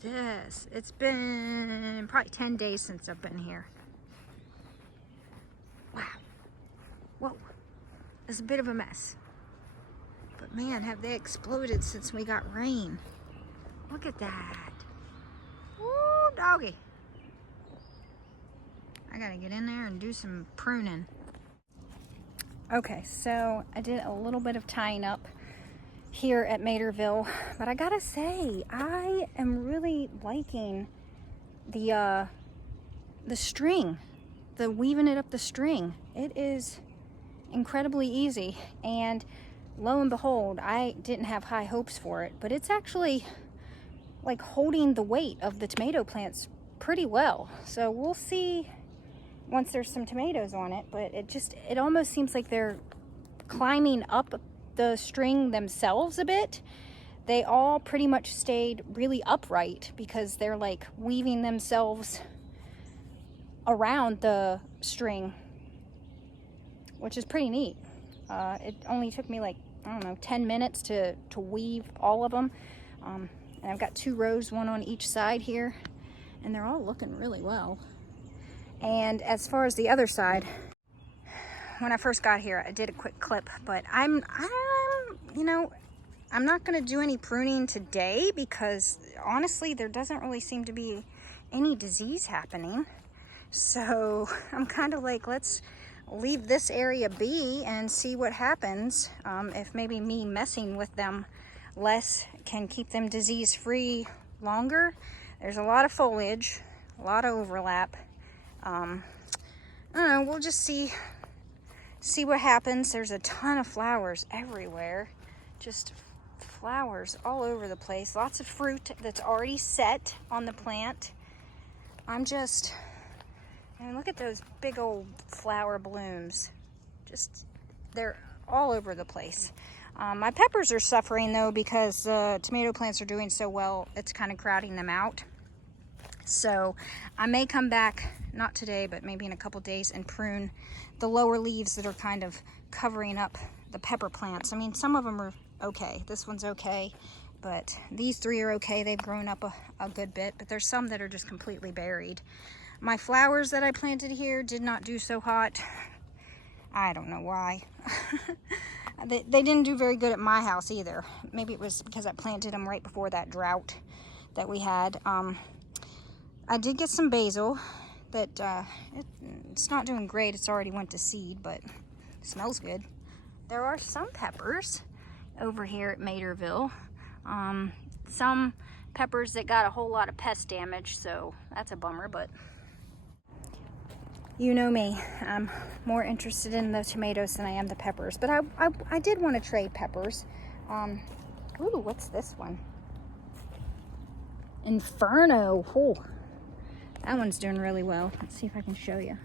this. It's been probably 10 days since I've been here. Wow. Whoa. It's a bit of a mess. But man, have they exploded since we got rain. Look at that. Woo, doggy. I gotta get in there and do some pruning. Okay, so I did a little bit of tying up here at Materville, but I gotta say, I am really liking the string, the weaving it up the string. It is incredibly easy, and lo and behold, I didn't have high hopes for it, but it's actually like holding the weight of the tomato plants pretty well. So we'll see once there's some tomatoes on it, but it almost seems like they're climbing up the string themselves a bit. They all pretty much stayed really upright because they're like weaving themselves around the string, which is pretty neat. It only took me like, I don't know, 10 minutes to weave all of them. And I've got 2 rows, one on each side here, and they're all looking really well. And as far as the other side, when I first got here, I did a quick clip, but I'm not going to do any pruning today because honestly, there doesn't really seem to be any disease happening. So I'm kind of like, let's leave this area be and see what happens. If maybe me messing with them less can keep them disease-free longer. There's a lot of foliage, a lot of overlap. I don't know, we'll just see what happens. There's a ton of flowers everywhere, just flowers all over the place. Lots of fruit that's already set on the plant. And look at those big old flower blooms. They're all over the place. My peppers are suffering though because tomato plants are doing so well, it's kind of crowding them out. So I may come back, not today, but maybe in a couple days, and prune the lower leaves that are kind of covering up the pepper plants. I mean, some of them are okay. This one's okay, but these 3 are okay. They've grown up a good bit, but there's some that are just completely buried. My flowers that I planted here did not do so hot. I don't know why. They didn't do very good at my house either. Maybe it was because I planted them right before that drought that we had. I did get some basil that it's not doing great. It's already went to seed, but it smells good. There are some peppers over here at Materville. Some peppers that got a whole lot of pest damage, so that's a bummer, but you know me, I'm more interested in the tomatoes than I am the peppers, but I did want to trade peppers. Ooh, what's this one? Inferno. Oh, that one's doing really well. Let's see if I can show you.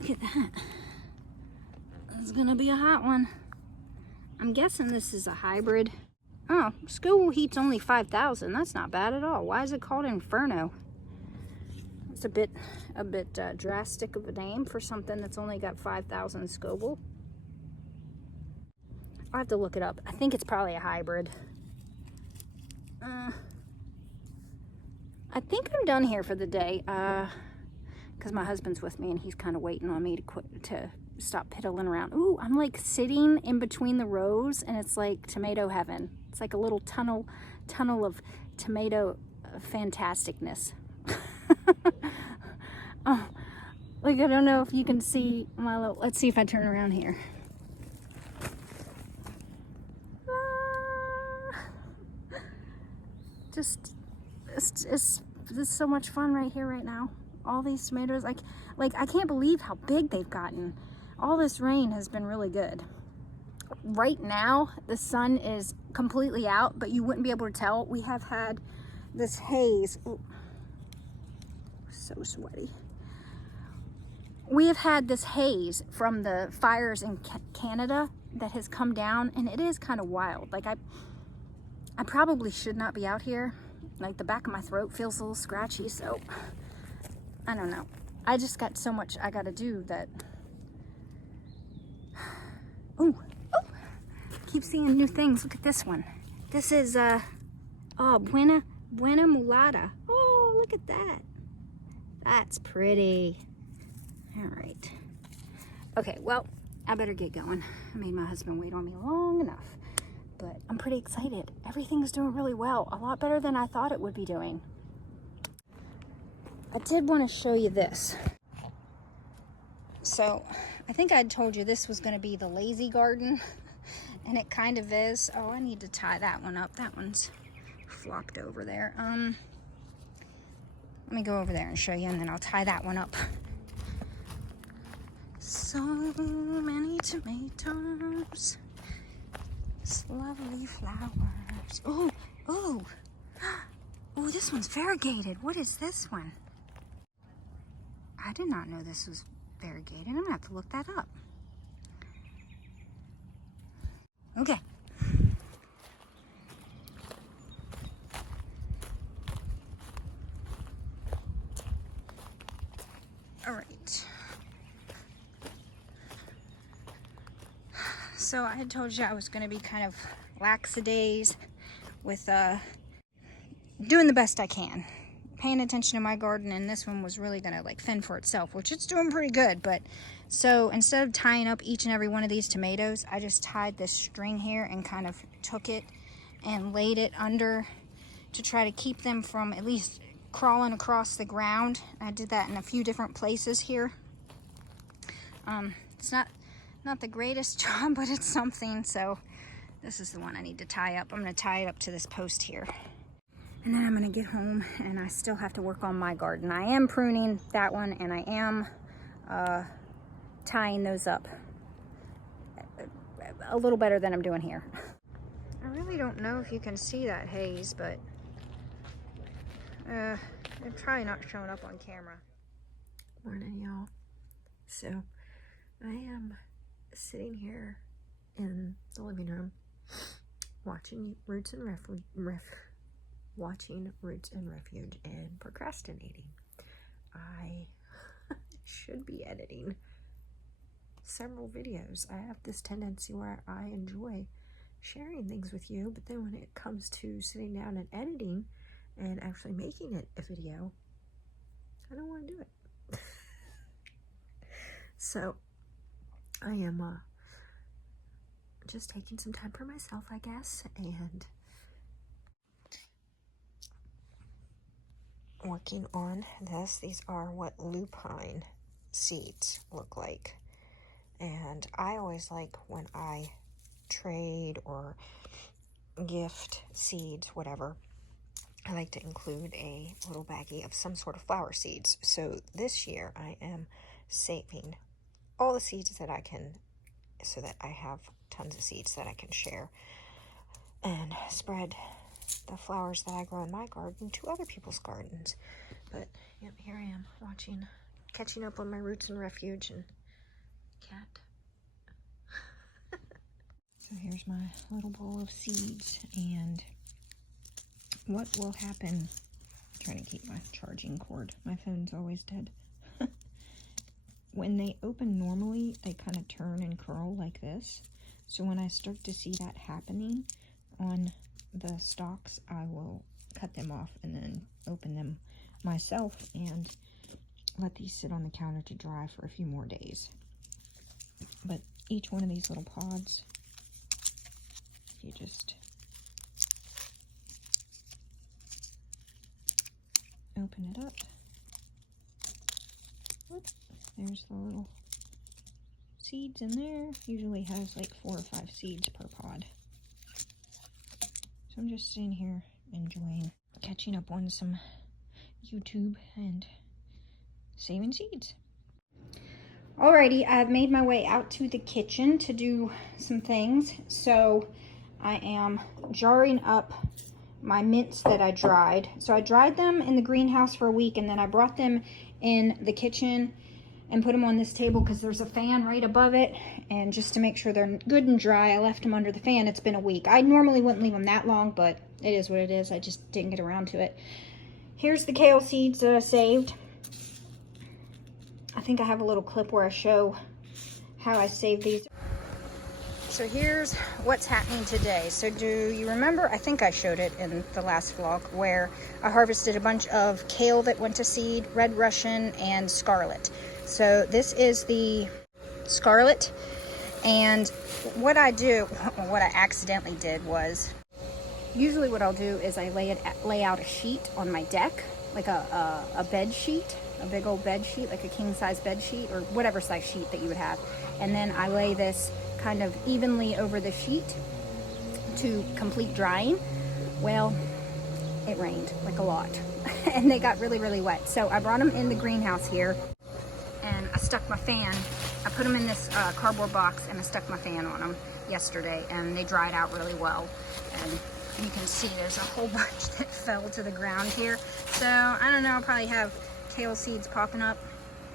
Look at that. This is gonna be a hot one. I'm guessing this is a hybrid. Oh, school heat's only 5,000. That's not bad at all. Why is it called Inferno? It's a bit drastic of a name for something that's only got 5,000 Scoville. I'll have to look it up. I think it's probably a hybrid. I think I'm done here for the day because my husband's with me and he's kind of waiting on me to stop piddling around. Ooh, I'm like sitting in between the rows and it's like tomato heaven. It's like a little tunnel of tomato fantasticness. Oh, like I don't know if you can see my little, let's see if I turn around here. Just this is so much fun right here right now. All these tomatoes, like I can't believe how big they've gotten. All this rain has been really good. Right now the sun is completely out, but you wouldn't be able to tell. We have had this haze. Ooh, so sweaty. We have had this haze from the fires in Canada that has come down, and it is kind of wild. Like I probably should not be out here. Like the back of my throat feels a little scratchy, so I don't know. I just got so much I gotta do that. Oh, keep seeing new things. Look at this one. This is Buena Buena Mulata. Oh, look at that. That's pretty. All right. Okay, well, I better get going. I made my husband wait on me long enough. But I'm pretty excited. Everything's doing really well. A lot better than I thought it would be doing. I did want to show you this. So, I think I told you this was going to be the lazy garden. And it kind of is. Oh, I need to tie that one up. That one's flopped over there. Let me go over there and show you, and then I'll tie that one up. So many tomatoes. Lovely flowers. Oh, oh. Oh, this one's variegated. What is this one? I did not know this was variegated. I'm gonna have to look that up. Okay. All right. So I had told you I was going to be kind of laxadays with doing the best I can, paying attention to my garden, and this one was really going to like fend for itself, which it's doing pretty good. But so instead of tying up each and every one of these tomatoes, I just tied this string here and kind of took it and laid it under to try to keep them from at least crawling across the ground. I did that in a few different places here. It's not the greatest job, but it's something. So this is the one I need to tie up. I'm going to tie it up to this post here. And then I'm going to get home, and I still have to work on my garden. I am pruning that one, and I am tying those up a little better than I'm doing here. I really don't know if you can see that haze, but it's probably not showing up on camera. Morning, y'all. So I am sitting here in the living room watching Roots and Refuge and procrastinating. I should be editing several videos. I have this tendency where I enjoy sharing things with you, but then when it comes to sitting down and editing and actually making it a video, I don't want to do it. So I am just taking some time for myself, I guess, and working on this. These are what lupine seeds look like. And I always like when I trade or gift seeds, whatever, I like to include a little baggie of some sort of flower seeds. So this year I am saving all the seeds that I can, so that I have tons of seeds that I can share and spread the flowers that I grow in my garden to other people's gardens. But yep, here I am catching up on my Roots and Refuge and cat. So here's my little bowl of seeds, and what will happen, I'm trying to keep my charging cord, my phone's always dead. When they open normally, they kind of turn and curl like this. So when I start to see that happening on the stalks, I will cut them off and then open them myself and let these sit on the counter to dry for a few more days. But each one of these little pods, you just open it up. Whoop. There's the little seeds in there. Usually has like 4 or 5 seeds per pod. So I'm just sitting here enjoying catching up on some YouTube and saving seeds. Alrighty, I've made my way out to the kitchen to do some things. So I am jarring up my mints that I dried. So I dried them in the greenhouse for a week, and then I brought them in the kitchen and put them on this table because there's a fan right above it, and just to make sure they're good and dry, I left them under the fan. It's been a week. I normally wouldn't leave them that long, but it is what it is. I just didn't get around to it. Here's the kale seeds that I saved. I think I have a little clip where I show how I saved these. So here's what's happening today. So do you remember, I think I showed it in the last vlog, where I harvested a bunch of kale that went to seed, red Russian, and scarlet. So this is the scarlet, and what I accidentally did was, usually what I'll do is I lay out a sheet on my deck, like a bed sheet, a big old bed sheet, like a king size bed sheet, or whatever size sheet that you would have. And then I lay this kind of evenly over the sheet to complete drying. Well, it rained like a lot and they got really, really wet. So I brought them in the greenhouse here and I stuck my fan. I put them in this cardboard box and I stuck my fan on them yesterday, and they dried out really well. And you can see there's a whole bunch that fell to the ground here. So I don't know, I'll probably have kale seeds popping up,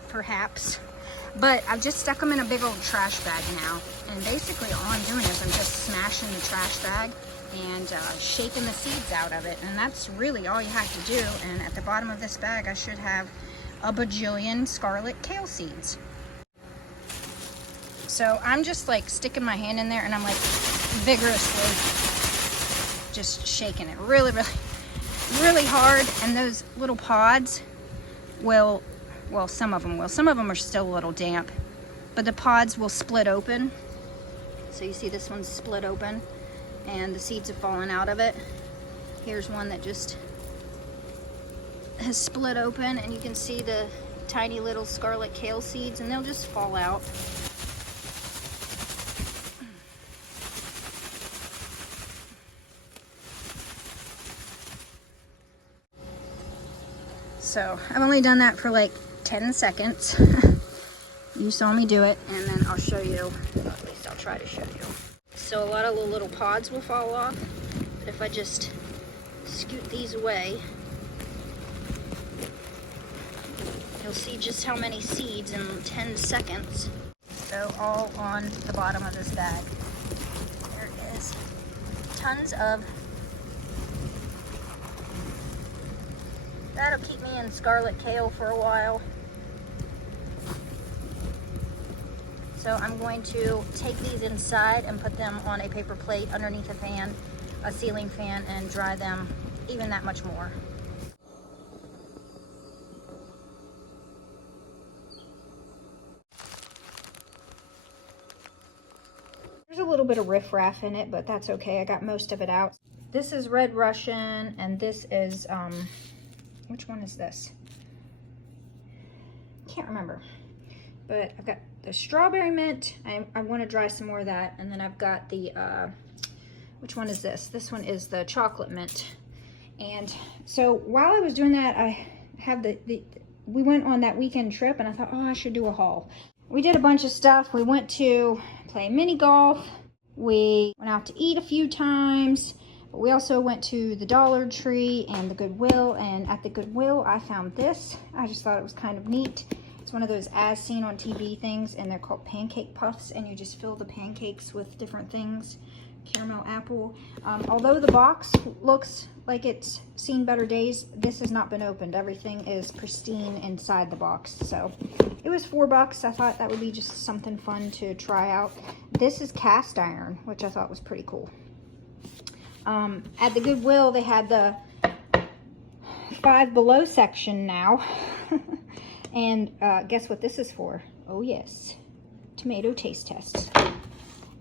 perhaps. But I've just stuck them in a big old trash bag now. And basically all I'm doing is I'm just smashing the trash bag and shaking the seeds out of it. And that's really all you have to do. And at the bottom of this bag, I should have a bajillion scarlet kale seeds. So I'm just like sticking my hand in there and I'm like vigorously just shaking it really, really, really hard. And those little pods will, well, some of them will. Some of them are still a little damp, but the pods will split open. So you see this one's split open and the seeds have fallen out of it. Here's one that just has split open, and you can see the tiny little scarlet kale seeds, and they'll just fall out. So I've only done that for like 10 seconds. You saw me do it, and then I'll show you, or at least I'll try to show you. So a lot of the little pods will fall off, but if I just scoot these away, you'll see just how many seeds in 10 seconds go all on the bottom of this bag. There it is. Tons of. That'll keep me in scarlet kale for a while. So I'm going to take these inside and put them on a paper plate underneath a fan, a ceiling fan, and dry them even that much more. There's a little bit of riffraff in it, but that's okay. I got most of it out. This is red Russian, and this is, which one is this? Can't remember. But I've got the strawberry mint. I want to dry some more of that. And then I've got the, which one is this? This one is the chocolate mint. And so while I was doing that, I have we went on that weekend trip, and I thought, oh, I should do a haul. We did a bunch of stuff. We went to play mini golf. We went out to eat a few times. But we also went to the Dollar Tree and the Goodwill. And at the Goodwill, I found this. I just thought it was kind of neat. It's one of those as seen on TV things, and they're called pancake puffs, and you just fill the pancakes with different things. Caramel apple. Although the box looks like it's seen better days, this has not been opened. Everything is pristine inside the box. So it was $4. I thought that would be just something fun to try out. This is cast iron, which I thought was pretty cool. At the Goodwill, they had the Five Below section now. And guess what this is for? Oh yes, tomato taste tests.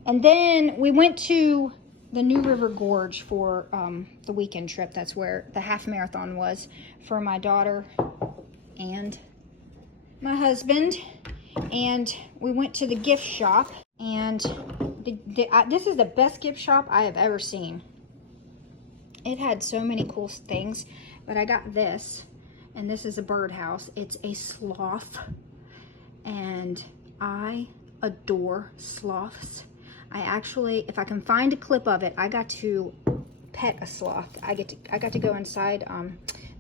And then we went to the new River Gorge for the weekend trip. That's where the half marathon was for my daughter and my husband. And we went to the gift shop, and this is the best gift shop I have ever seen. It had so many cool things, but I got this. And this is a birdhouse. It's a sloth, and I adore sloths. I actually, if I can find a clip of it, I got to pet a sloth. I got to go inside.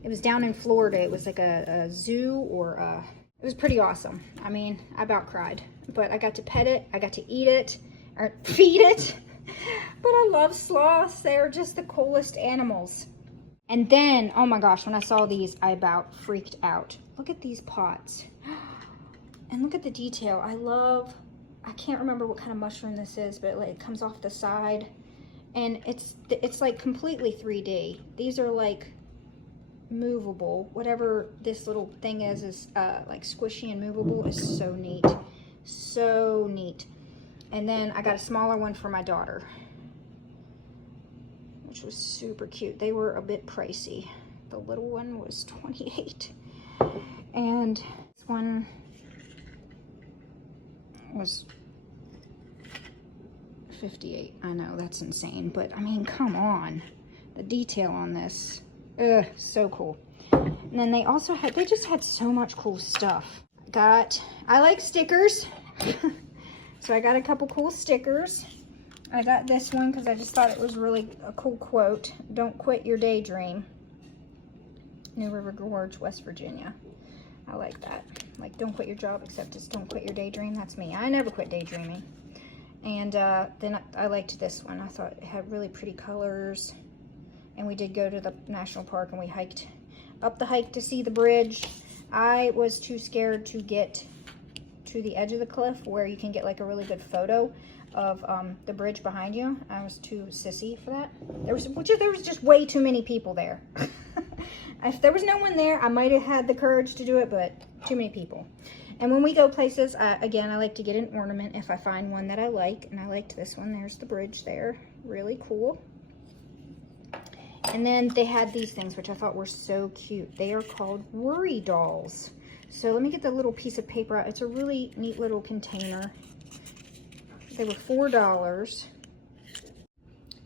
It was down in Florida. It was like a zoo, or it was pretty awesome. I mean, I about cried, but I got to pet it. I got to eat it or feed it. But I love sloths. They're just the coolest animals. And then, oh my gosh, when I saw these, I about freaked out. Look at these pots. And look at the detail. I love I can't remember what kind of mushroom this is, but like it comes off the side, and it's like completely 3D. These are like movable. Whatever this little thing is like squishy and movable. Is so neat. So neat. And then I got a smaller one for my daughter, which was super cute. They were a bit pricey. The little one was $28. And this one was $58. I know, that's insane, but I mean, come on. The detail on this, ugh, so cool. And then they also had, they just had so much cool stuff. I like stickers. So I got a couple cool stickers. I got this one because I just thought it was really a cool quote. Don't quit your daydream. New River Gorge, West Virginia. I like that. Like, don't quit your job, except it's don't quit your daydream. That's me. I never quit daydreaming. And then I liked this one. I thought it had really pretty colors. And we did go to the national park and we hiked up the hike to see the bridge. I was too scared to get to the edge of the cliff where you can get like a really good photo of the bridge behind you. I was too sissy for that. There was just way too many people there. If there was no one there, I might have had the courage to do it, but too many people. And when we go places, again, I like to get an ornament if I find one that I like. And I liked this one. There's the bridge there. Really cool. And then they had these things, which I thought were so cute. They are called worry dolls. So let me get the little piece of paper out. It's a really neat little container. They were $4.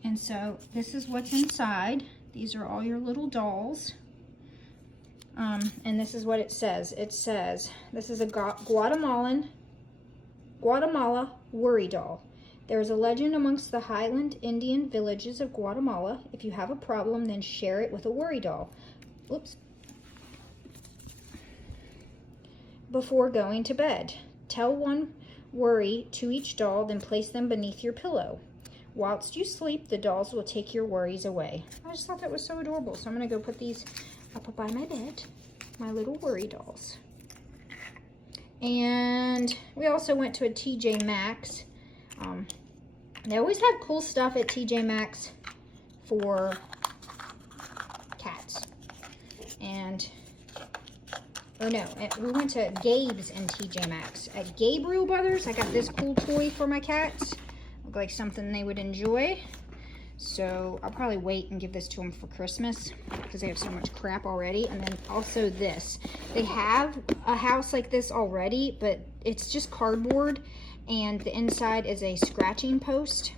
And so this is what's inside. These are all your little dolls. And this is what it says. It says, this is a Guatemala worry doll. There is a legend amongst the Highland Indian villages of Guatemala. If you have a problem, then share it with a worry doll. Oops. Before going to bed, tell one worry to each doll, then place them beneath your pillow. Whilst you sleep, the dolls will take your worries away. I just thought that was so adorable. So I'm going to go put these up by my bed, my little worry dolls. And we also went to a TJ Maxx. They always have cool stuff at TJ Maxx for cats. And, oh no, we went to Gabe's and TJ Maxx. At Gabriel Brothers, I got this cool toy for my cats. Looked like something they would enjoy. So I'll probably wait and give this to them for Christmas because they have so much crap already. And then also this. They have a house like this already, but it's just cardboard. And the inside is a scratching post.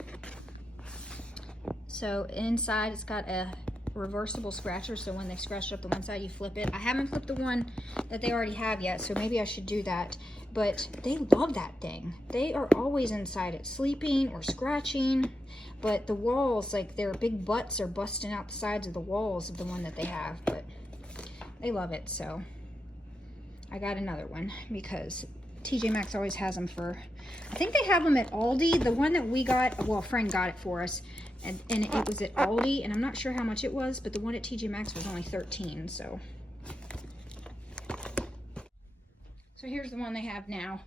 So inside it's got a reversible scratcher, so when they scratch up the one side, you flip it. I haven't flipped the one that they already have yet, so maybe I should do that. But they love that thing. They are always inside it, sleeping or scratching. But the walls, like their big butts are busting out the sides of the walls of the one that they have. But they love it, so I got another one because TJ Maxx always has them for, I think they have them at Aldi. The one that we got, well, a friend got it for us, and it was at Aldi, and I'm not sure how much it was, but the one at TJ Maxx was only $13, so. So here's the one they have now.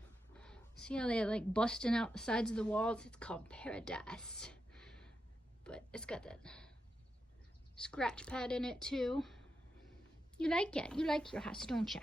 See how they're like busting out the sides of the walls? It's called Paradise. But it's got that scratch pad in it too. You like it. You like your house, don't you?